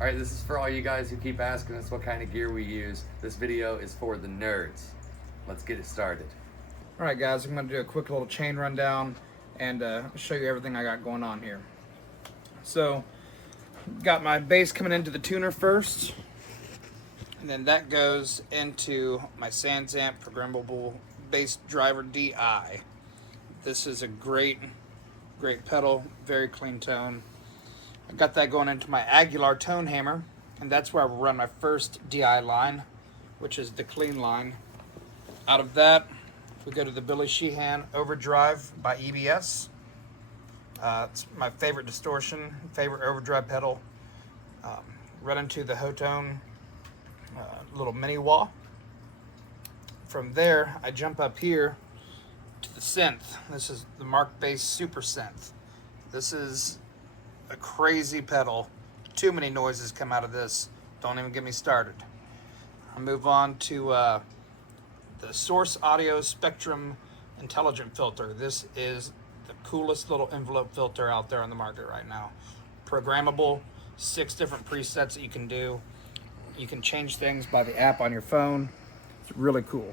All right, this is for all you guys who keep asking us what kind of gear we use. This video is for the nerds. Let's get it started. All right, guys, I'm going to do a quick little chain rundown and show you everything I got going on here. So, got my base coming into the tuner first, and then that goes into my SansAmp programmable bass driver DI. This is a great pedal, very clean tone. I got that going into my Aguilar tone hammer, and that's where I run my first DI line, which is the clean line. Out of that, we go to the Billy Sheehan Overdrive by EBS. It's my favorite distortion, favorite overdrive pedal. Run into the Hotone little mini wah. From there, I jump up here to the synth. This is the Mark Bass Super Synth. This is a crazy pedal. Too many noises come out of this. Don't even get me started. I move on to the Source Audio Spectrum Intelligent Filter. This is the coolest little envelope filter out there on the market right now. Programmable, 6 different presets that you can do. You can change things by the app on your phone. It's really cool.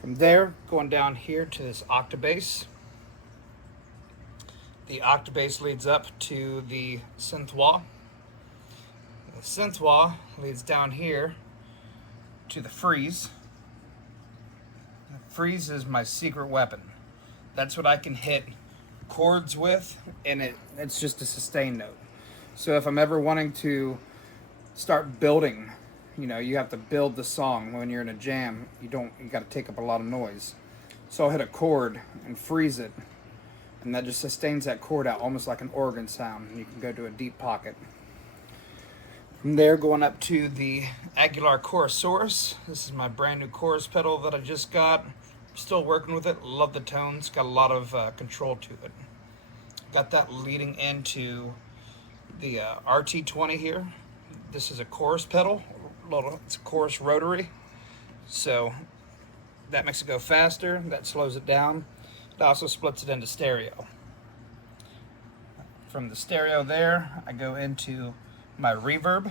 From there, going down here to this Octabass. The Octabass leads up to the synth wah. The synth wah leads down here to the freeze. The freeze is my secret weapon. That's what I can hit chords with, and it's just a sustain note. So if I'm ever wanting to start building, you have to build the song when you're in a jam. You got to take up a lot of noise. So I'll hit a chord and freeze it, and that just sustains that chord out almost like an organ sound, and you can go to a deep pocket. From there, going up to the Aguilar Chorusaurus. This is my brand new chorus pedal that I just got. Still working with it. Love the tones. Got a lot of control to it. Got that leading into the RT20 here. This is a chorus pedal. It's a chorus rotary. So that makes it go faster. That slows it down. It also splits it into stereo. From the stereo there, I go into my reverb,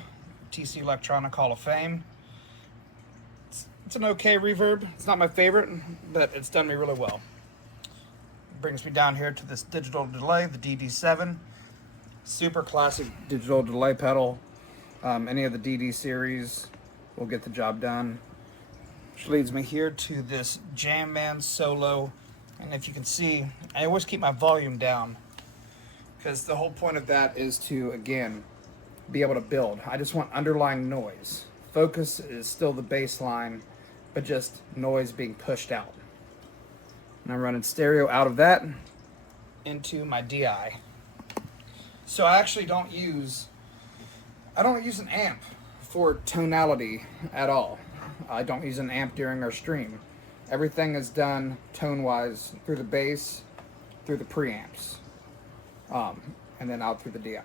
TC Electronic Hall of Fame. It's an okay reverb. It's not my favorite, but it's done me really well. Brings me down here to this digital delay, the DD7. Super classic digital delay pedal. Any of the DD series will get the job done. Which leads me here to this Jam Man Solo. And if you can see, I always keep my volume down, because the whole point of that is to, again, be able to build. I just want underlying noise. Focus is still the bass line, but just noise being pushed out. And I'm running stereo out of that into my DI. So I actually don't use an amp for tonality at all. I don't use an amp during our stream. Everything is done tone-wise through the bass, through the preamps, and then out through the DI.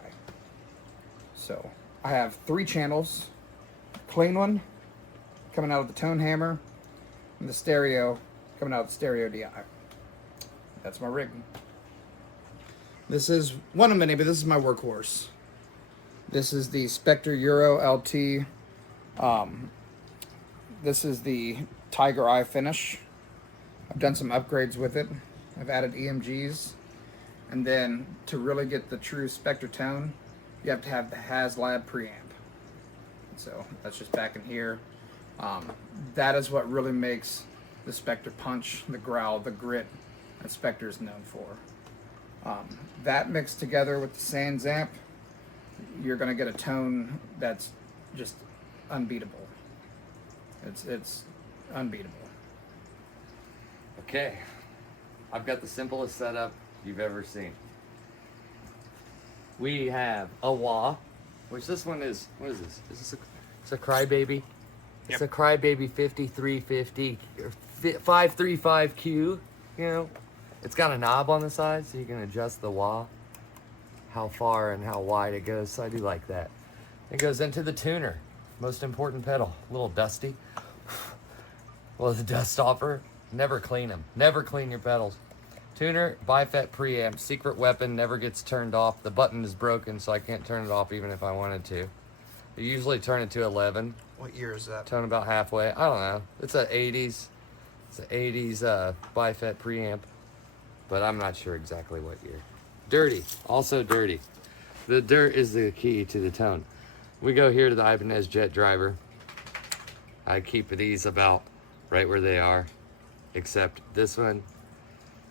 So I have 3 channels, clean one coming out of the tone hammer, and the stereo coming out of the stereo DI. That's my rig. This is one of many, but this is my workhorse. This is the Spectre Euro LT. This is the Tiger Eye finish. I've done some upgrades with it. I've added EMGs. And then to really get the true Spectre tone, you have to have the HasLab preamp. So that's just back in here. That is what really makes the Spectre punch, the growl, the grit that Spectre is known for. That mixed together with the SansAmp, you're going to get a tone that's just unbeatable. It's unbeatable. Okay, I've got the simplest setup you've ever seen. We have a wah, which this one is, what is this? It's a Crybaby. It's a Crybaby 5350 or 535Q, It's got a knob on the side so you can adjust the wah, how far and how wide it goes, so I do like that. It goes into the tuner, most important pedal. A little dusty. Well, the dust stopper, never clean them. Never clean your pedals. Tuner, BiFET preamp, secret weapon, never gets turned off. The button is broken, so I can't turn it off even if I wanted to. I usually turn it to 11. What year is that? Tone about halfway. I don't know. It's an 80s. It's an 80s BiFET preamp, but I'm not sure exactly what year. Dirty. Also dirty. The dirt is the key to the tone. We go here to the Ibanez Jet Driver. I keep these about right where they are, except this one.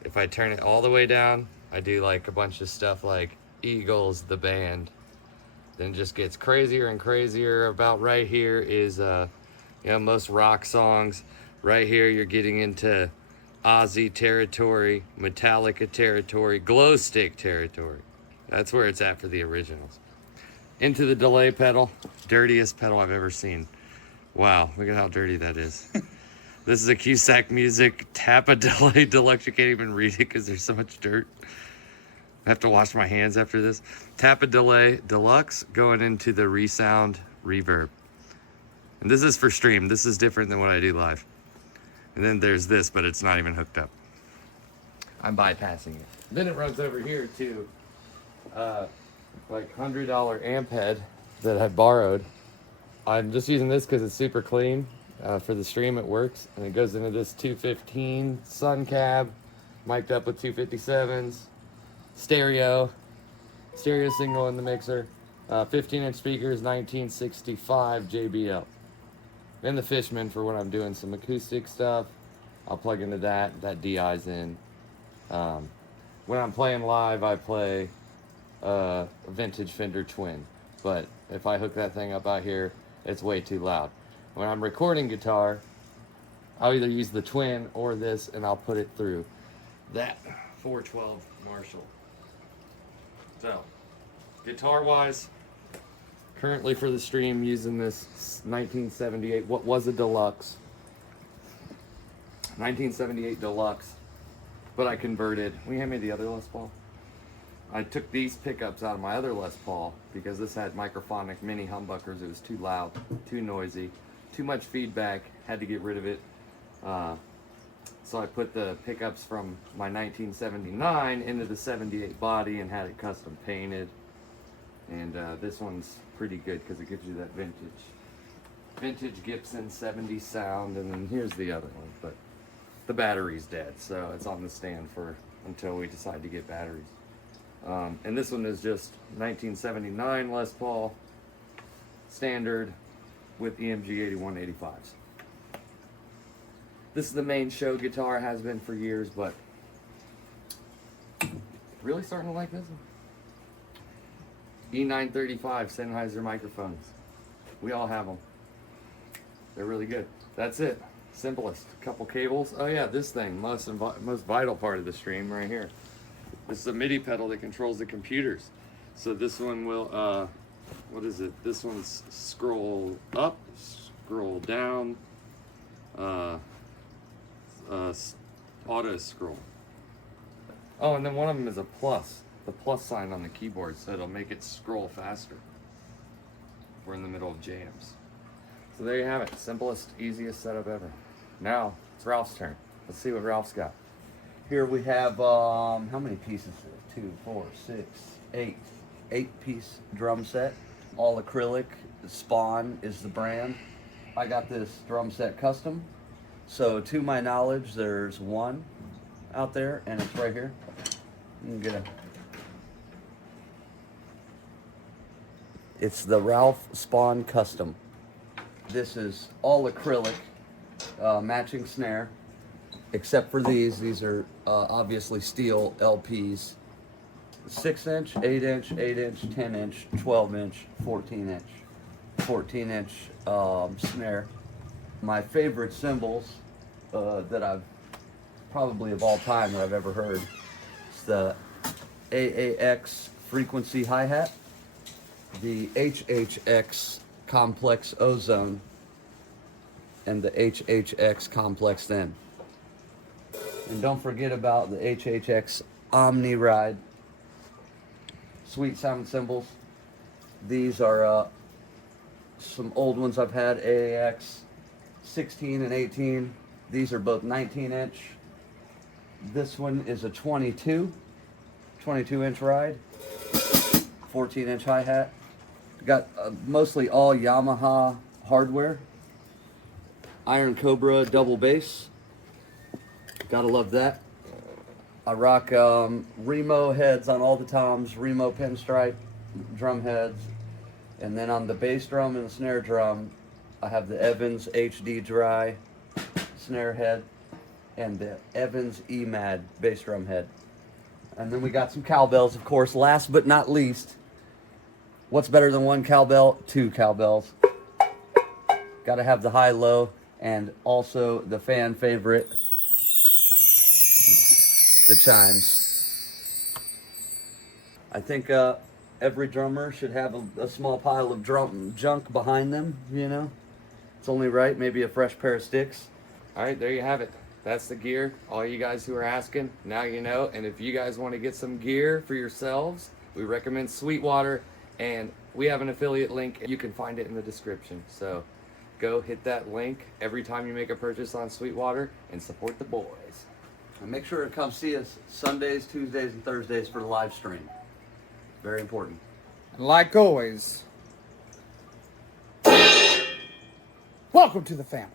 If I turn it all the way down, I do like a bunch of stuff like Eagles, the band. Then it just gets crazier and crazier. About right here is, most rock songs. Right here, you're getting into Ozzy territory, Metallica territory, Glostik territory. That's where it's at for the originals. Into the delay pedal, dirtiest pedal I've ever seen. Wow, look at how dirty that is. This is a Cusack Music Tap a Delay Deluxe. You can't even read it because there's so much dirt. I have to wash my hands after this. Tap a Delay Deluxe going into the Resound Reverb. And this is for stream. This is different than what I do live. And then there's this, but it's not even hooked up. I'm bypassing it. Then it runs over here to like $100 amp head that I borrowed. I'm just using this because it's super clean. For the stream, it works, and it goes into this 215 Sun Cab, mic'd up with 257s, stereo single in the mixer, 15-inch speakers, 1965 JBL. Then the Fishman for when I'm doing some acoustic stuff. I'll plug into that. That DI's in. When I'm playing live, I play a vintage Fender Twin, but if I hook that thing up out here, it's way too loud. When I'm recording guitar, I'll either use the Twin or this, and I'll put it through that 412 Marshall. So, guitar-wise, currently for the stream, using this 1978, what was a deluxe. 1978 deluxe, but I converted. Will you hand me the other Les Paul? I took these pickups out of my other Les Paul because this had microphonic mini humbuckers. It was too loud, too noisy. Too much feedback, had to get rid of it. So I put the pickups from my 1979 into the 78 body and had it custom painted. And this one's pretty good because it gives you that vintage Gibson 70 sound. And then here's the other one, but the battery's dead, so it's on the stand for until we decide to get batteries. And this one is just 1979 Les Paul standard with EMG 8185s. This is the main show guitar, has been for years, but really starting to like this one. E935 Sennheiser microphones. We all have them. They're really good. That's it. Simplest. Couple cables. Oh yeah, this thing, most vital part of the stream right here. This is a MIDI pedal that controls the computers. So this one will, what is it? This one's scroll up, scroll down, auto scroll. Oh, and then one of them is a plus, the plus sign on the keyboard, so it'll make it scroll faster. We're in the middle of jams. So there you have it. Simplest, easiest setup ever. Now it's Ralph's turn. Let's see what Ralph's got. Here we have, how many pieces? 2, 4, 6, 8. 8-piece drum set, all acrylic. Spawn is the brand. I got this drum set custom. So to my knowledge, there's one out there, and it's right here. You can get a. It's the Ralph Spawn Custom. This is all acrylic, matching snare, except for these. These are obviously steel LPs. 6-inch, 8-inch, 8-inch, 10-inch, 12-inch, 14-inch. 14-inch snare. My favorite cymbals that I've probably of all time that I've ever heard is the AAX frequency hi-hat, the HHX complex ozone, and the HHX complex then. And don't forget about the HHX Omni Ride. Sweet sound cymbals. These are some old ones I've had, AAX 16 and 18. These are both 19-inch. This one is a 22 inch ride, 14-inch hi-hat. Got mostly all Yamaha hardware. Iron Cobra double bass. Gotta love that. I rock Remo heads on all the toms, Remo pinstripe drum heads. And then on the bass drum and the snare drum, I have the Evans HD Dry snare head and the Evans EMAD bass drum head. And then we got some cowbells, of course. Last but not least, what's better than one cowbell? Two cowbells. Gotta have the high-low and also the fan favorite, the chimes. I think every drummer should have a small pile of junk behind them, you know? It's only right, maybe a fresh pair of sticks. All right, there you have it. That's the gear. All you guys who are asking, now you know. And if you guys want to get some gear for yourselves, we recommend Sweetwater, and we have an affiliate link. You can find it in the description. So go hit that link every time you make a purchase on Sweetwater and support the boys. And make sure to come see us Sundays, Tuesdays, and Thursdays for the live stream. Very important. And like always, welcome to the family.